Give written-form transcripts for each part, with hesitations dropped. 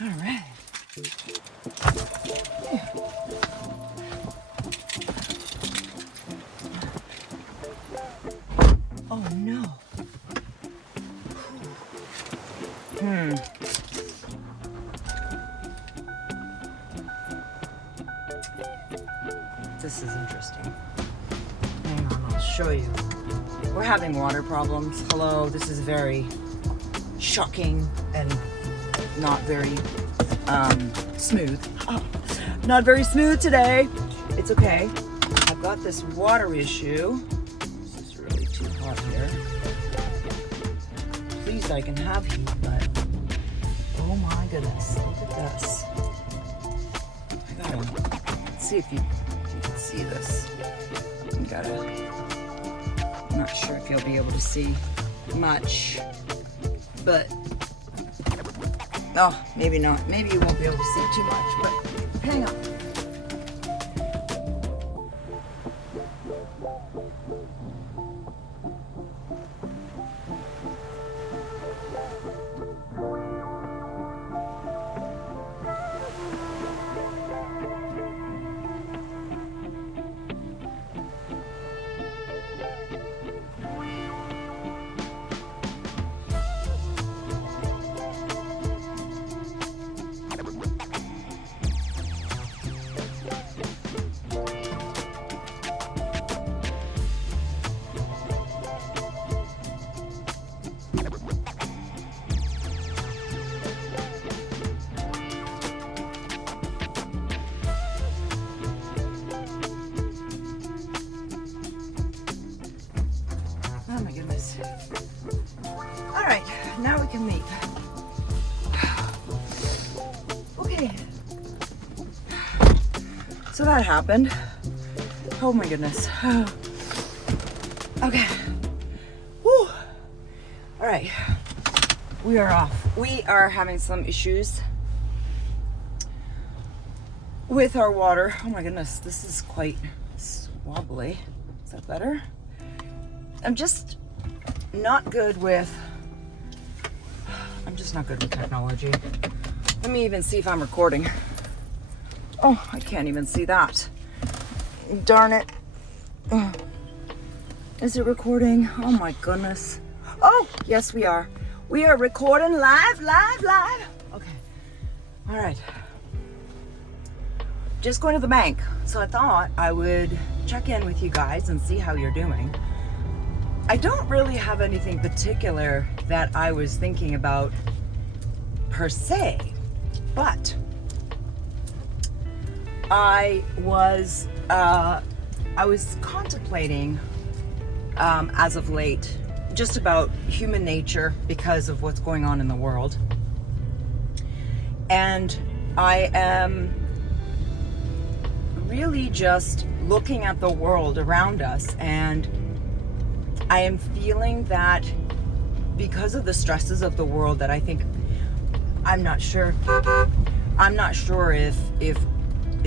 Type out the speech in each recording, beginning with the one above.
All right. Oh no. This is interesting. Hang on, I'll show you. We're having water problems. Hello, this is very shocking and not very smooth. Oh, not very smooth today. It's okay. I've got this water issue. This is really too hot here. Please, I can have heat, but oh my goodness, look at this. I gotta see if you can see this. You gotta. I'm not sure if you'll be able to see much, but oh, maybe not. Maybe you won't be able to see too much, but hang on. Oh my goodness. All right, now we can meet. Okay. So that happened. Oh my goodness. Okay. Woo. All right. We are off. We are having some issues with our water. Oh my goodness, this is quite wobbly. Is that better? I'm just not good with technology. Let me even see if I'm recording. Oh, I can't even see that. Darn it. Is it recording? Oh my goodness. Oh, yes we are. We are recording live. Okay. All right. Just going to the bank. So I thought I would check in with you guys and see how you're doing. I don't really have anything particular that I was thinking about per se, but I was contemplating as of late just about human nature because of what's going on in the world, and I am really just looking at the world around us, and I am feeling that because of the stresses of the world that I think, I'm not sure if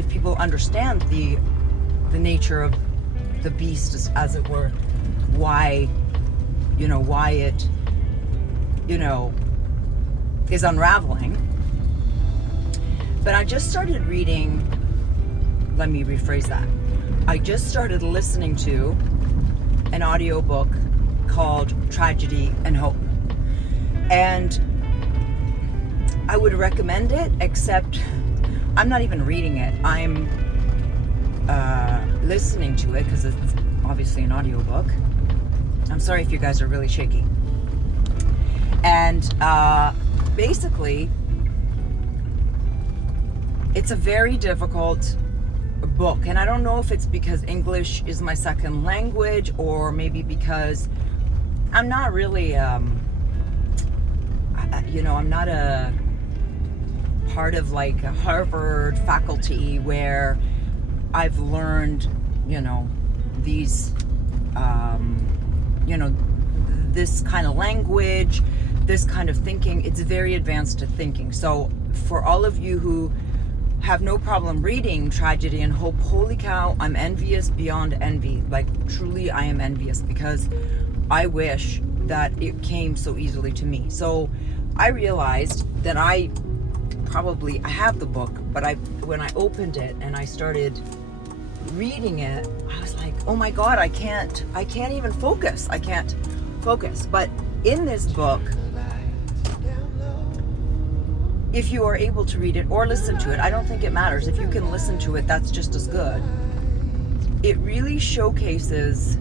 people understand the nature of the beast, as it were, why it, is unraveling. But I just started reading, let me rephrase that. I just started listening to an audiobook called Tragedy and Hope. And I would recommend it, except I'm not even reading it. I'm listening to it because it's obviously an audiobook. I'm sorry if you guys are really shaky. And basically, it's a very difficult book, and I don't know if it's because English is my second language, or maybe because I'm not really I'm not a part of like a Harvard faculty where I've learned these this kind of language, this kind of thinking. It's very advanced thinking. So for all of you who have no problem reading Tragedy and Hope, holy cow, I'm envious beyond envy. Like, truly, I am envious, because I wish that it came so easily to me. So I realized that I I have the book, but when I opened it and I started reading it, I was like, oh my God, I can't even focus. I can't focus. But in this book, if you are able to read it or listen to it, I don't think it matters. If you can listen to it, that's just as good. It really showcases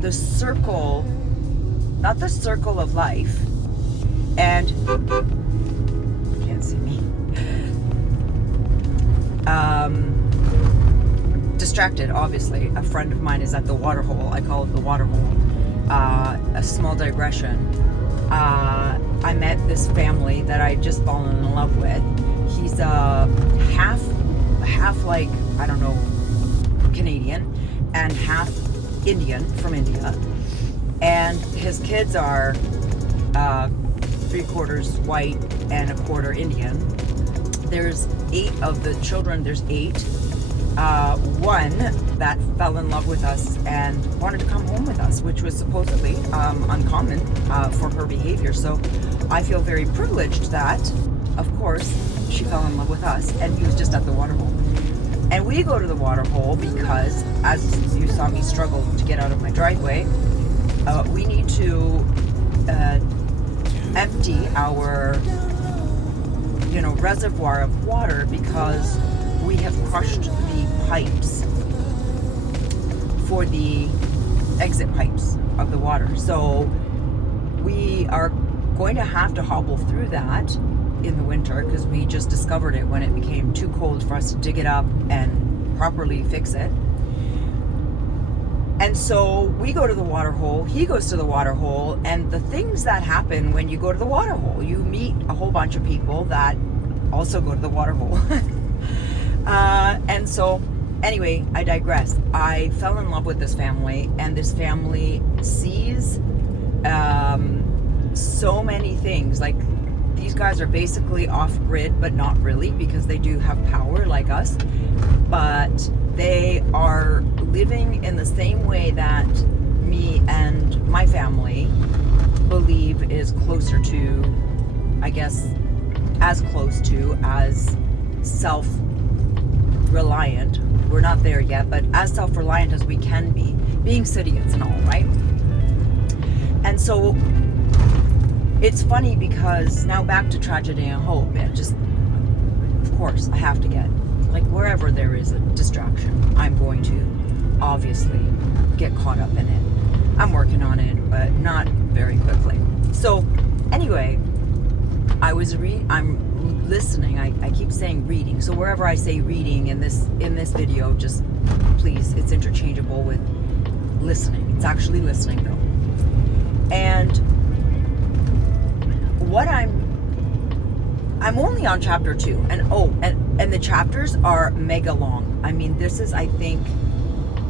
the circle, not the circle of life, and you can't see me. Distracted, obviously. A friend of mine is at the water hole. I call it the water hole. A small digression. I met this family that I just fallen in love with. He's half like, I don't know, Canadian and half Indian from India. And his kids are 3/4 white and 1/4 Indian. There's 8 of the children. There's 8. One that fell in love with us and wanted to come home with us, which was supposedly uncommon for her behavior. So I feel very privileged that, of course, she fell in love with us, and he was just at the water hole. And we go to the water hole because, as you saw me struggle to get out of my driveway, we need to empty our reservoir of water because we have crushed the pipes for the exit pipes of the water. So we are going to have to hobble through that in the winter because we just discovered it when it became too cold for us to dig it up and properly fix it. And so we go to the water hole, he goes to the water hole, and the things that happen when you go to the water hole, you meet a whole bunch of people that also go to the water hole. And so anyway, I digress. I fell in love with this family, and this family sees so many things. Like, these guys are basically off-grid, but not really, because they do have power like us. But they are living in the same way that me and my family believe is closer to, I guess, as close to as self-reliant. We're not there yet, but as self-reliant as we can be, being Sidians and all, right? And so it's funny because now back to tragedy and hope. It just, of course, I have to get, like, wherever there is a distraction, I'm going to obviously get caught up in it. I'm working on it, but not very quickly. So anyway, I'm listening. I keep saying reading. So wherever I say reading in this video, just please, it's interchangeable with listening. It's actually listening though. And what I'm only on chapter 2, and the chapters are mega long. I mean, this is, I think,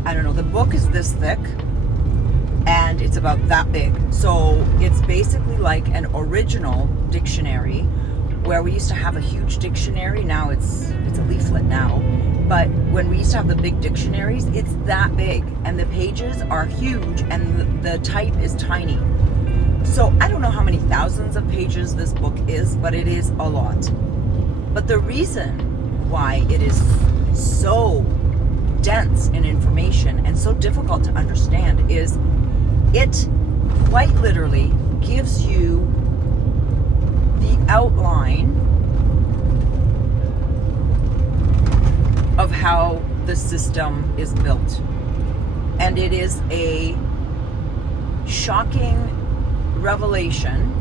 I don't know, the book is this thick and it's about that big. So it's basically like an original dictionary, where we used to have a huge dictionary. Now it's a leaflet now, but when we used to have the big dictionaries, it's that big, and the pages are huge, and the type is tiny. So I don't know how many thousands of pages this book is, but it is a lot. But the reason why it is so dense in information and so difficult to understand is it quite literally gives you the outline of how the system is built. And it is a shocking revelation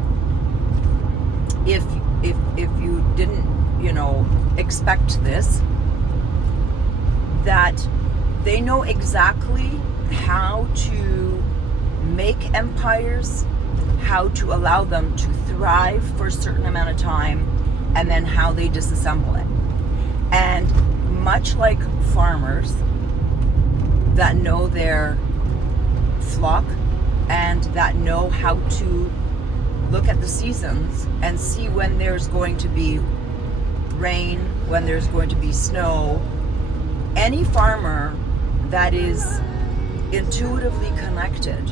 if you didn't, expect this, that they know exactly how to make empires, how to allow them to thrive for a certain amount of time, and then how they disassemble it. And much like farmers that know their flock and that know how to look at the seasons and see when there's going to be rain, when there's going to be snow, any farmer that is intuitively connected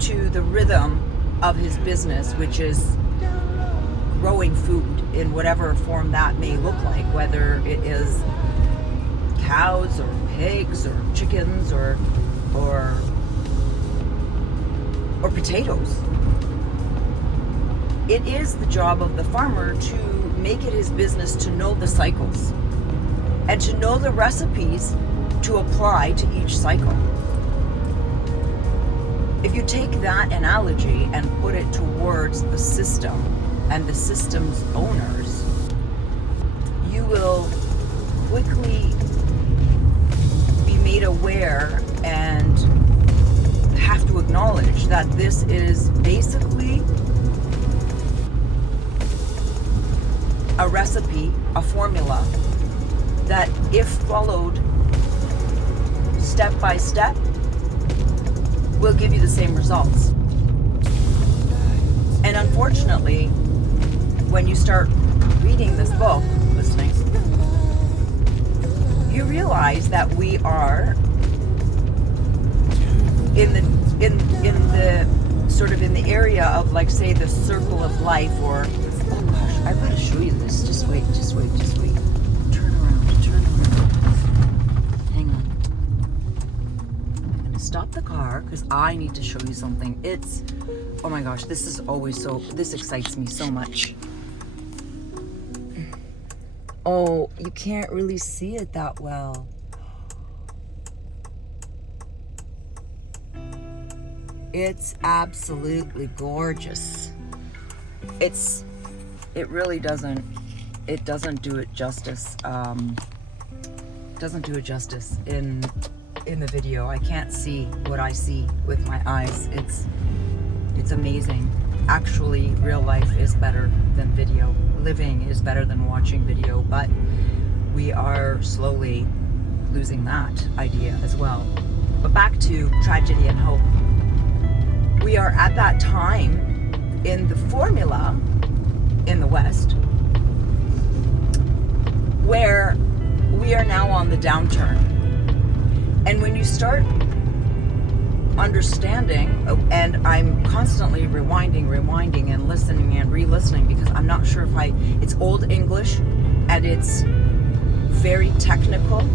to the rhythm of his business, which is growing food in whatever form that may look like, whether it is cows or pigs or chickens or potatoes. It is the job of the farmer to make it his business to know the cycles and to know the recipes to apply to each cycle. If you take that analogy and put it towards the system and the system's owners, you will quickly be made aware and have to acknowledge that this is basically a recipe, a formula that, if followed step by step, will give you the same results. And unfortunately, when you start reading this book, listening, you realize that we are in the sort of in the area of, like, say, the circle of life, or, oh gosh, I've got to show you this. Just wait. Turn around. Hang on. I'm going to stop the car because I need to show you something. It's, oh my gosh, this excites me so much. Oh, you can't really see it that well. It's absolutely gorgeous. It really doesn't do it justice. Doesn't do it justice in the video. I can't see what I see with my eyes. It's amazing. Actually, real life is better than video. Living is better than watching video, but we are slowly losing that idea as well. But back to tragedy and hope. We are at that time in the formula in the West where we are now on the downturn. And when you start understanding, and I'm constantly rewinding and listening and re-listening, because I'm not sure if it's old English and it's very technical.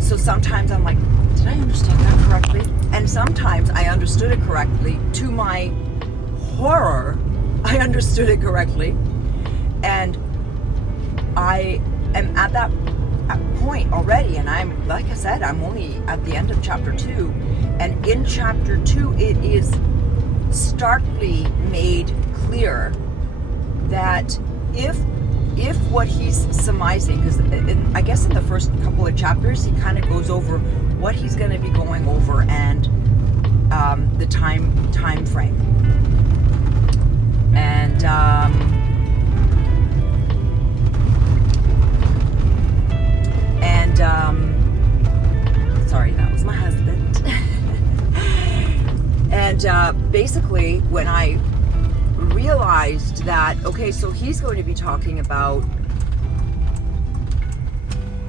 So sometimes I'm like, did I understand that correctly? And sometimes I understood it correctly. To my horror, I understood it correctly. And I am at that point already, and I'm, like I said, I'm only at the end of chapter 2. And in chapter 2, it is starkly made clear that if what he's surmising, because I guess in the first couple of chapters he kind of goes over what he's going to be going over and the time frame, and sorry, that was my husband. And basically, when I realized that, okay, so he's going to be talking about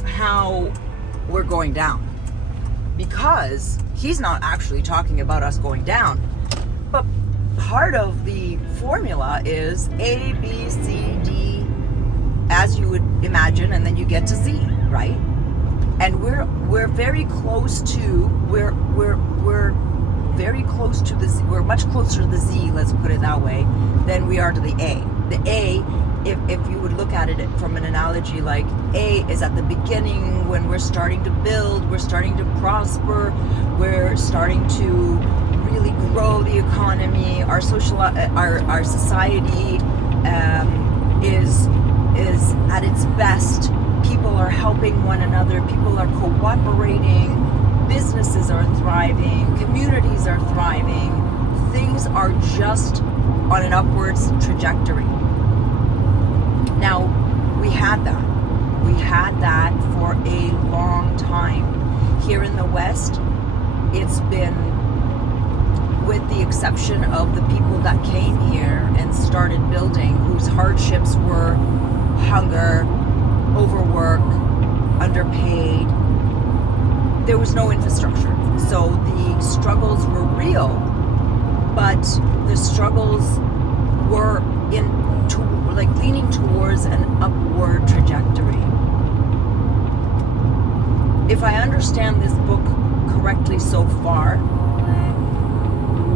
how we're going down, because he's not actually talking about us going down, but part of the formula is A, B, C, D, as you would imagine, and then you get to Z, right? And we're very close to we're very close to the Z. We're much closer to the Z, let's put it that way, than we are to the A. The A, if you would look at it from an analogy, like A is at the beginning, when we're starting to build, we're starting to prosper, we're starting to really grow the economy, our society is at its best. People are helping one another, people are cooperating, businesses are thriving, communities are thriving, things are just on an upwards trajectory. Now, we had that for a long time. Here in the West, it's been, with the exception of the people that came here and started building, whose hardships were hunger, overwork, underpaid, there was no infrastructure. So the struggles were real, but the struggles were leaning towards an upward trajectory. If I understand this book correctly so far,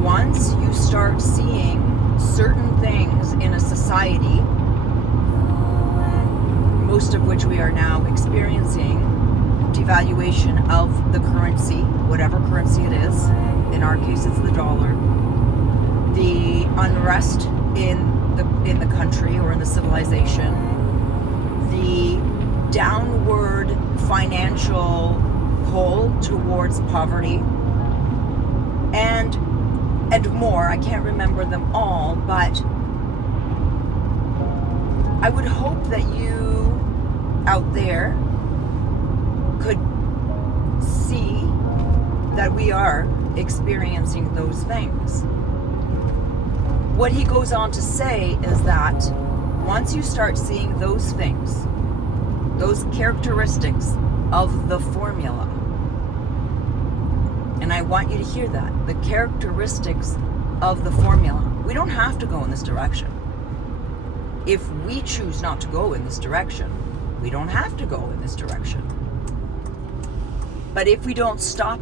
once you start seeing certain things in a society, most of which we are now experiencing, devaluation of the currency, whatever currency it is, in our case it's the dollar, the unrest in the country or in the civilization, the downward financial pull towards poverty, and more. I can't remember them all, but I would hope that you out there could see that we are experiencing those things. What he goes on to say is that once you start seeing those things, those characteristics of the formula, and I want you to hear that, the characteristics of the formula. We don't have to go in this direction. If we choose not to go in this direction, we don't have to go in this direction. But if we don't stop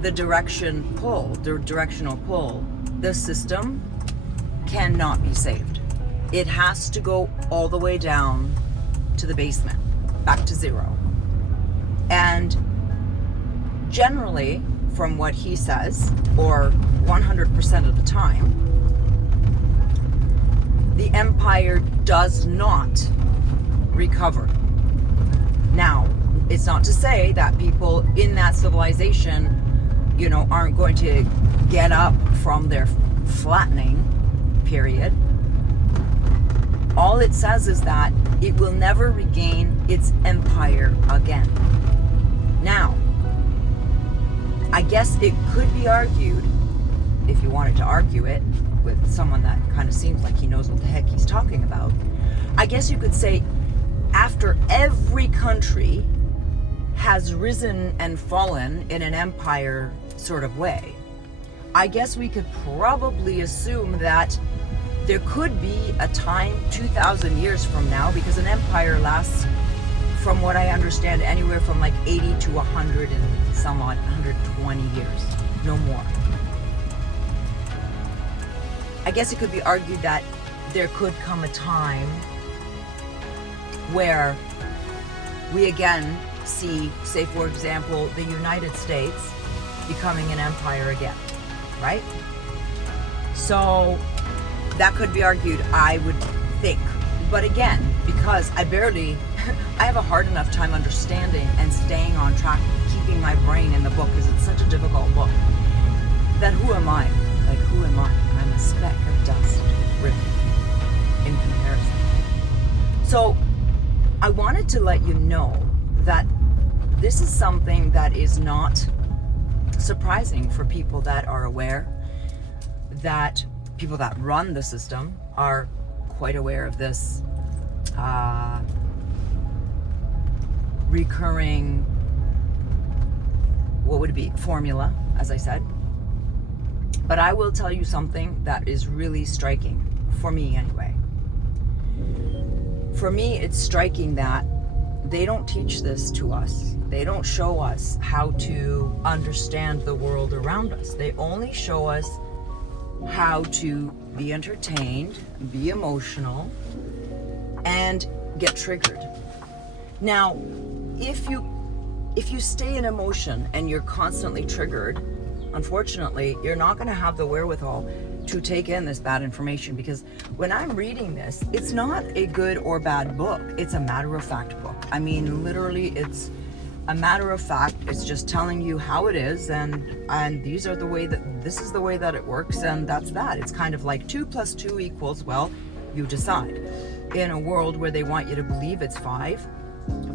the directional pull, the system cannot be saved. It has to go all the way down to the basement, back to zero. And generally, from what he says, or 100% of the time, the empire does not recover. Now, it's not to say that people in that civilization, aren't going to get up from their flattening period. All it says is that it will never regain its empire again. Now, I guess it could be argued, if you wanted to argue it with someone that kind of seems like he knows what the heck he's talking about, I guess you could say after every country has risen and fallen in an empire sort of way, I guess we could probably assume that there could be a time 2,000 years from now, because an empire lasts, from what I understand, anywhere from like 80 to 100 and some odd 120 years, no more. I guess it could be argued that there could come a time where we again see, say for example, the United States becoming an empire again, right? So that could be argued, I would think. But again, because I have a hard enough time understanding and staying on track, keeping my brain in the book, because it's such a difficult book, that who am I? Like, who am I? I'm a speck of dust, really, in comparison. So I wanted to let you know that this is something that is not surprising for people that are aware, that people that run the system are quite aware of this recurring, what would it be, formula, as I said. But I will tell you something that is really striking, for me anyway. For me, it's striking that they don't teach this to us. They don't show us how to understand the world around us. They only show us how to be entertained, be emotional, and get triggered. Now, if you stay in emotion and you're constantly triggered, unfortunately, you're not going to have the wherewithal to take in this bad information, because when I'm reading this, it's not a good or bad book. It's a matter-of-fact book. I mean, literally, it's a matter of fact. It's just telling you how it is, and this is the way that it works, and that's that. It's kind of like 2 + 2 = well, you decide. In a world where they want you to believe it's 5,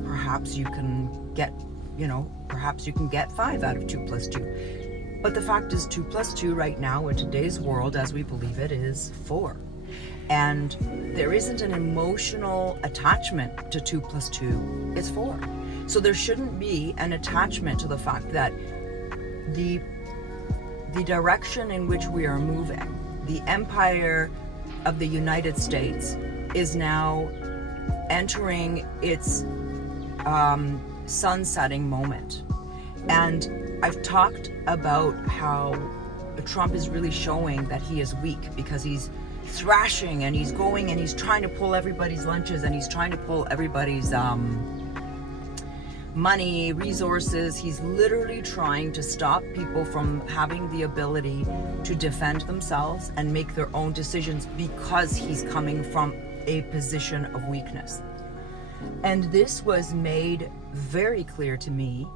perhaps you can get 5 out of 2 + 2. But the fact is 2 + 2 right now in today's world, as we believe it, is 4. And there isn't an emotional attachment to 2 + 2. It's 4. So there shouldn't be an attachment to the fact that the direction in which we are moving, the empire of the United States, is now entering its sunsetting moment. And I've talked about how Trump is really showing that he is weak, because he's thrashing and he's going and he's trying to pull everybody's lunches, and he's trying to pull everybody's money, resources. He's literally trying to stop people from having the ability to defend themselves and make their own decisions, because he's coming from a position of weakness. And this was made very clear to me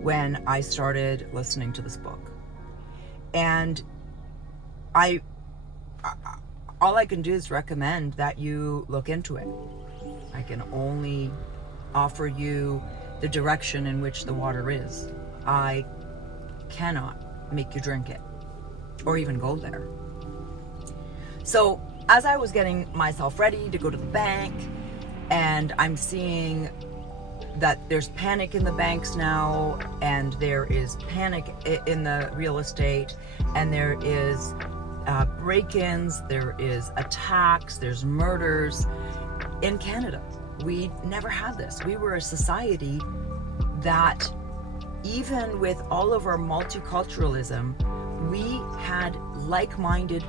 when I started listening to this book. And all I can do is recommend that you look into it. I can only offer you the direction in which the water is. I cannot make you drink it or even go there. So as I was getting myself ready to go to the bank, and I'm seeing that there's panic in the banks now, and there is panic in the real estate, and there is break-ins, there is attacks, there's murders. In Canada, we never had this. We were a society that, even with all of our multiculturalism, we had like-minded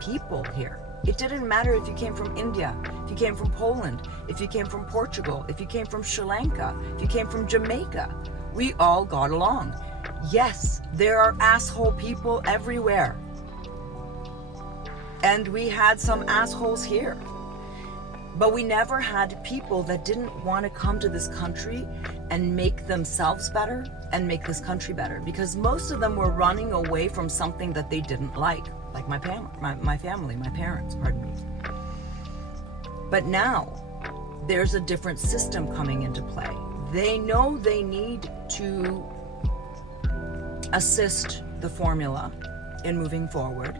people here. It didn't matter if you came from India, if you came from Poland, if you came from Portugal, if you came from Sri Lanka, if you came from Jamaica. We all got along. Yes, there are asshole people everywhere. And we had some assholes here. But we never had people that didn't want to come to this country and make themselves better and make this country better. Because most of them were running away from something that they didn't like my family, my parents, pardon me. But now there's a different system coming into play. They know they need to assist the formula in moving forward.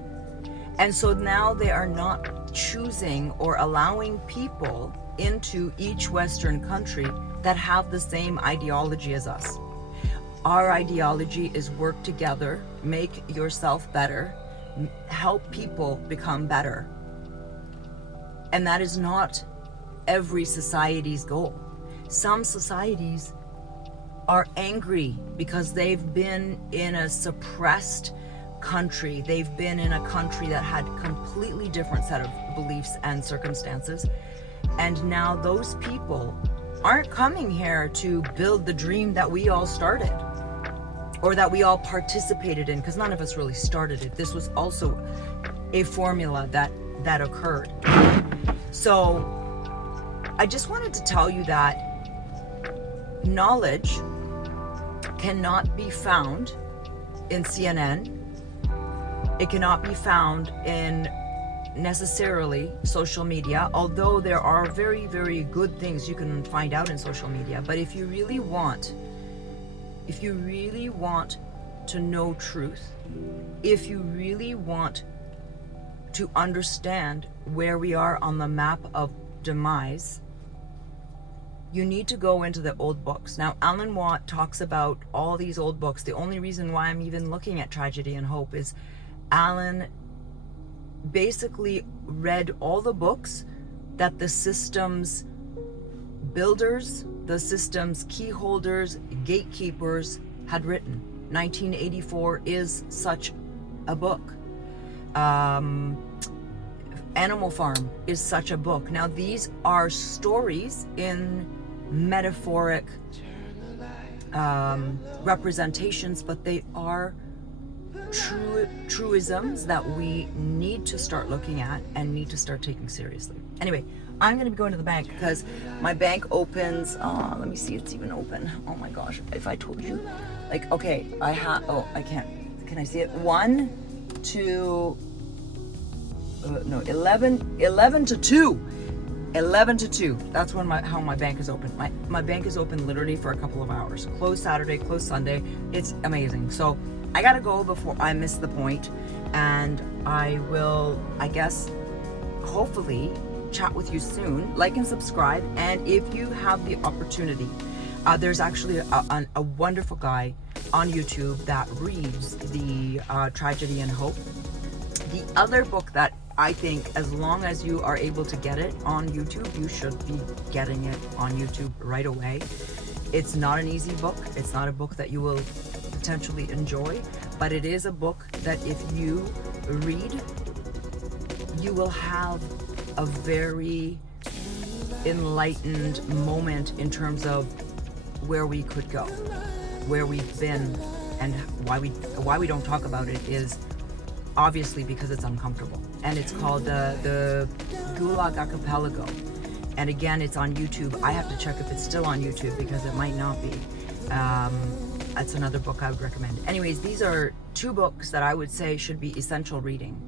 And so now they are not choosing or allowing people into each Western country that have the same ideology as us. Our ideology is work together, make yourself better, help people become better. And that is not every society's goal. Some societies are angry because they've been in a suppressed country. They've been in a country that had completely different set of beliefs and circumstances. And now those people aren't coming here to build the dream that we all started, or that we all participated in, because none of us really started it. This was also a formula that occurred. So I just wanted to tell you that knowledge cannot be found in CNN. It cannot be found in necessarily social media, although there are very, very good things you can find out in social media. But if you really want to know truth, if you really want to understand where we are on the map of demise, you need to go into the old books. Now, Alan Watt talks about all these old books. The only reason why I'm even looking at Tragedy and Hope is Alan basically read all the books that the system's builders, the system's key holders, gatekeepers had written. 1984 is such a book. Animal Farm is such a book. Now, these are stories in metaphoric representations, but they are truisms that we need to start looking at and need to start taking seriously. Anyway, I'm going to be going to the bank because my bank opens, let me see if it's even open. Oh my gosh, if I told you, like, okay, I can't, can I see it? 11 to 2. 11 to 2. That's when how my bank is open. My bank is open literally for a couple of hours. Closed Saturday, closed Sunday. It's amazing. So I gotta go before I miss the point, and I will, I guess, hopefully chat with you soon. Like and subscribe, and if you have the opportunity, There's actually a wonderful guy on YouTube that reads the Tragedy and Hope. The other book that I think, as long as you are able to get it on YouTube, you should be getting it on YouTube right away. It's not an easy book. It's not a book that you will potentially enjoy, but it is a book that if you read, you will have a very enlightened moment in terms of where we could go, where we've been, and why we don't talk about it is obviously because it's uncomfortable. And it's called the Gulag Archipelago. And again, it's on YouTube. I have to check if it's still on YouTube because it might not be. That's another book I would recommend. Anyways, these are two books that I would say should be essential reading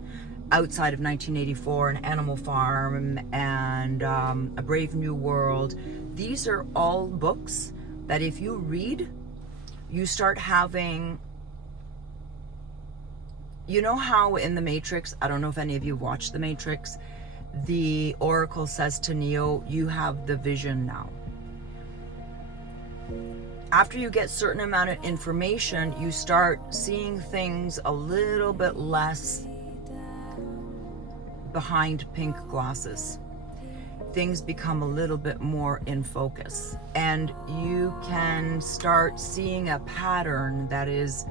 outside of 1984 and Animal Farm and A Brave New World. These are all books that if you read, you start having, you know how in The Matrix, I don't know if any of you watched The Matrix, the Oracle says to Neo, you have the vision now. After you get certain amount of information, you start seeing things a little bit less behind pink glasses. Things become a little bit more in focus, and you can start seeing a pattern that is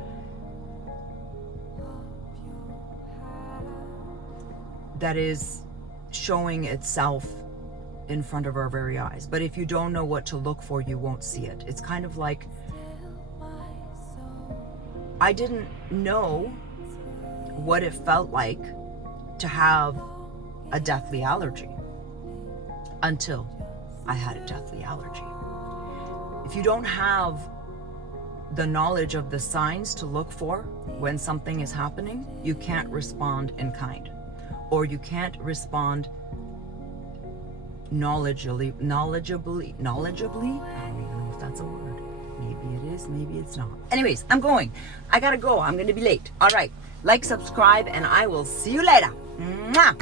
showing itself in front of our very eyes. But if you don't know what to look for, you won't see it. It's kind of like, I didn't know what it felt like to have a deathly allergy until I had a deathly allergy. If you don't have the knowledge of the signs to look for when something is happening, you can't respond in kind, or you can't respond knowledgeably. I don't even know if that's a word. Maybe it is, maybe it's not. Anyways, I'm going. I gotta go. I'm gonna be late. All right. Like, subscribe, and I will see you later. Mwah!